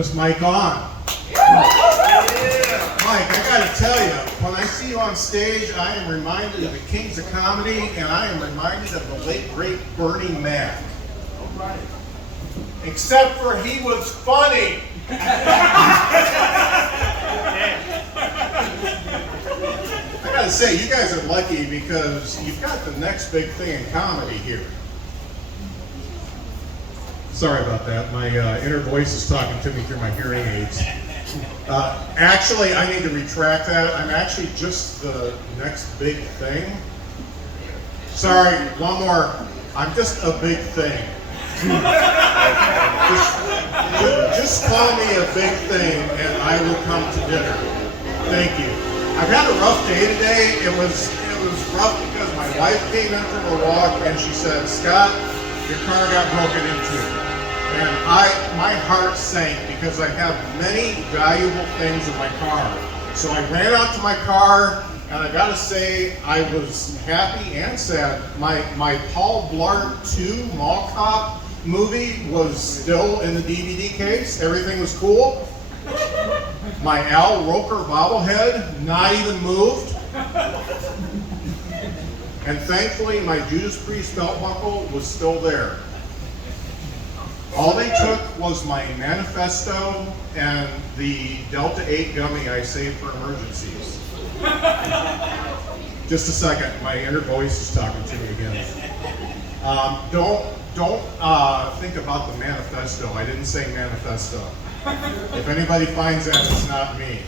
this mic on. Mike, I gotta tell you, when I see you on stage, I am reminded of the kings of comedy, and I am reminded of the late, great Bernie Mac. Except for he was funny. I gotta say, you guys are lucky because you've got the next big thing in comedy here. Sorry about that. My inner voice is talking to me through my hearing aids. Actually, I need to retract that. I'm actually just the next big thing. Sorry, one more. I'm just a big thing. Just call me a big thing and I will come to dinner. Thank you. I've had a rough day today. It was rough because my wife came in from a walk and she said, "Scott, your car got broken into." And my heart sank because I have many valuable things in my car. So I ran out to my car, and I gotta say, I was happy and sad. My Paul Blart 2 Mall Cop movie was still in the DVD case. Everything was cool. My Al Roker bobblehead, not even moved. And thankfully, my Judas Priest belt buckle was still there. All they took was my manifesto and the Delta 8 gummy I saved for emergencies. Just a second, my inner voice is talking to me again. Don't think about the manifesto. I didn't say manifesto. If anybody finds that, it's not me.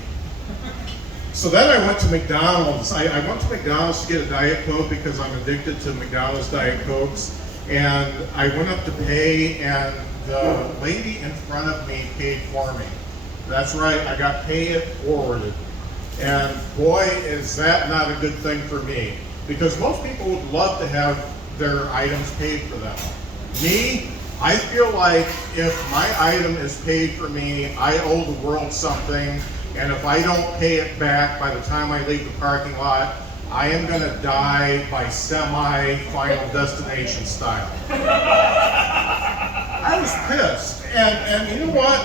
So then I went to McDonald's. I went to McDonald's to get a Diet Coke because I'm addicted to McDonald's Diet Cokes. And I went up to pay, and the lady in front of me paid for me. That's right, I got pay it forwarded. And boy, is that not a good thing for me. Because most people would love to have their items paid for them. Me, I feel like if my item is paid for me, I owe the world something. And if I don't pay it back by the time I leave the parking lot, I am gonna die by semi-Final Destination style. I was pissed, and you know what?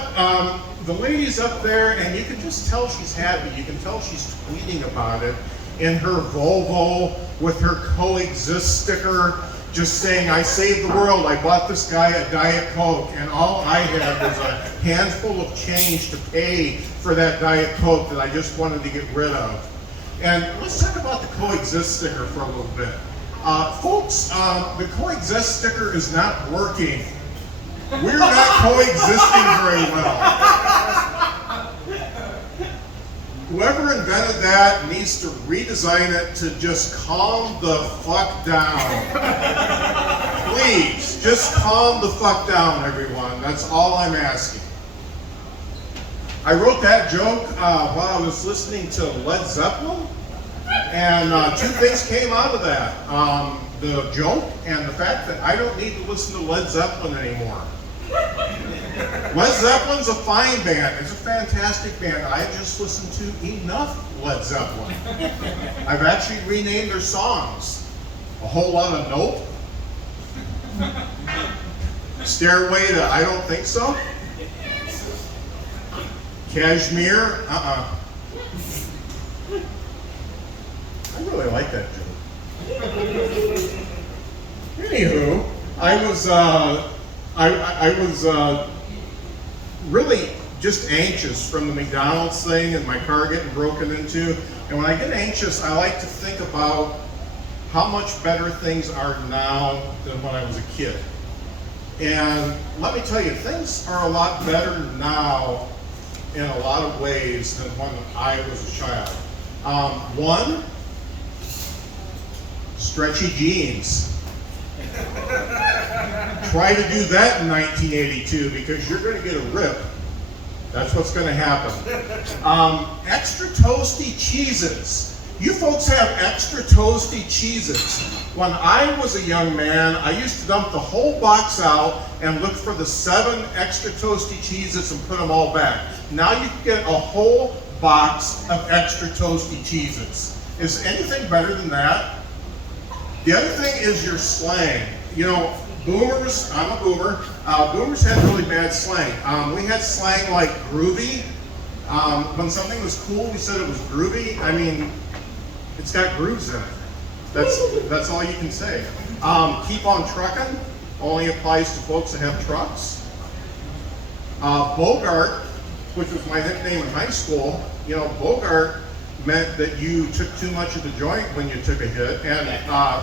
The lady's up there, and you can just tell she's happy. You can tell she's tweeting about it in her Volvo with her coexist sticker, just saying, "I saved the world. I bought this guy a Diet Coke," and all I had was a handful of change to pay for that Diet Coke that I just wanted to get rid of. And let's talk about the coexist sticker for a little bit. Folks, the coexist sticker is not working. We're not coexisting very well. Whoever invented that needs to redesign it to just calm the fuck down. Please, just calm the fuck down, everyone. That's all I'm asking. I wrote that joke while I was listening to Led Zeppelin, and two things came out of that. The joke and the fact that I don't need to listen to Led Zeppelin anymore. Led Zeppelin's a fine band. It's a fantastic band. I just listened to enough Led Zeppelin. I've actually renamed their songs. A whole lot of Nope. Stairway to I Don't Think So. Cashmere, I really like that joke. Anywho, I was really just anxious from the McDonald's thing and my car getting broken into. And when I get anxious, I like to think about how much better things are now than when I was a kid. And let me tell you, things are a lot better now in a lot of ways than when I was a child. One, stretchy jeans. Try to do that in 1982 because you're going to get a rip. That's what's going to happen. Extra toasty Cheez-Its. You folks have extra toasty Cheez-Its. When I was a young man, I used to dump the whole box out and look for the 7 extra toasty Cheez-Its and put them all back. Now you can get a whole box of extra toasty Cheez-Its. Is anything better than that? The other thing is your slang. You know, boomers, I'm a boomer, Boomers had really bad slang. We had slang like groovy. When something was cool, we said it was groovy. I mean, it's got grooves in it. That's all you can say. Keep on trucking only applies to folks that have trucks. Bogart, which was my nickname in high school, Bogart meant that you took too much of the joint when you took a hit. And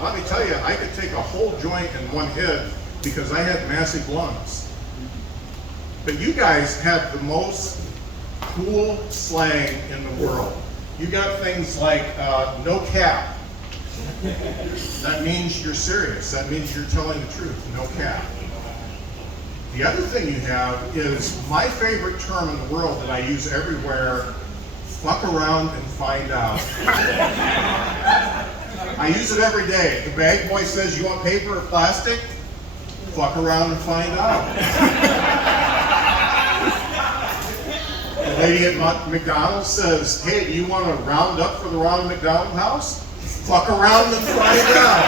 let me tell you, I could take a whole joint in one hit because I had massive lungs. But you guys have the most cool slang in the world. You got things like no cap. That means you're serious. That means you're telling the truth. No cap. The other thing you have is my favorite term in the world that I use everywhere: fuck around and find out. I use it every day. The bag boy says, "You want paper or plastic?" Fuck around and find out. The lady at McDonald's says, "Hey, do you want to round up for the Ronald McDonald House?" Fuck around and find out.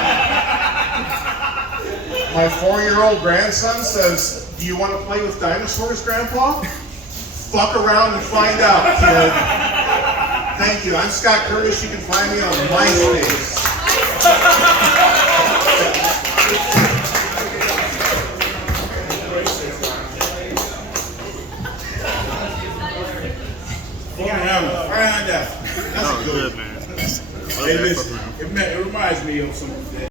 My 4-year-old grandson says, "Do you want to play with dinosaurs, Grandpa?" Fuck around and find out, kid. Thank you. I'm Scott Curtis. You can find me on MySpace. That's good, man. Hey, listen, it reminds me of some